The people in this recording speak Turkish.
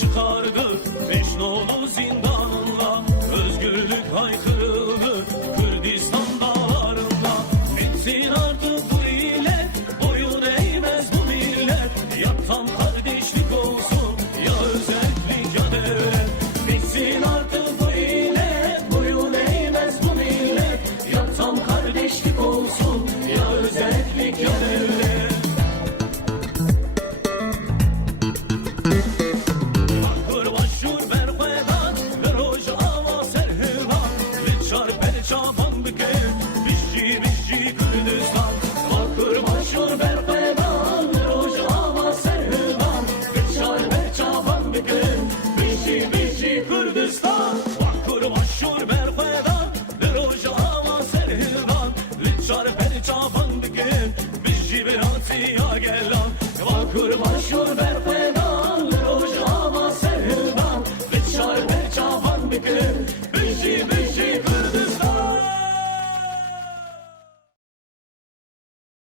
çıkardı Mecnun'u zindanla. Özgürlük haykırıldı Kürdistan dağlarında. Bitsin artık bu illet, boyun eğmez bu millet. Ya tam kardeşlik olsun, ya özellik ya devlet. Bitsin artık bu illet, boyun eğmez bu millet. Ya tam kardeşlik olsun, ya özellik ya devlet. Kırbaşur berfedan, roja ama serhildan, beçar beçavan bir gün.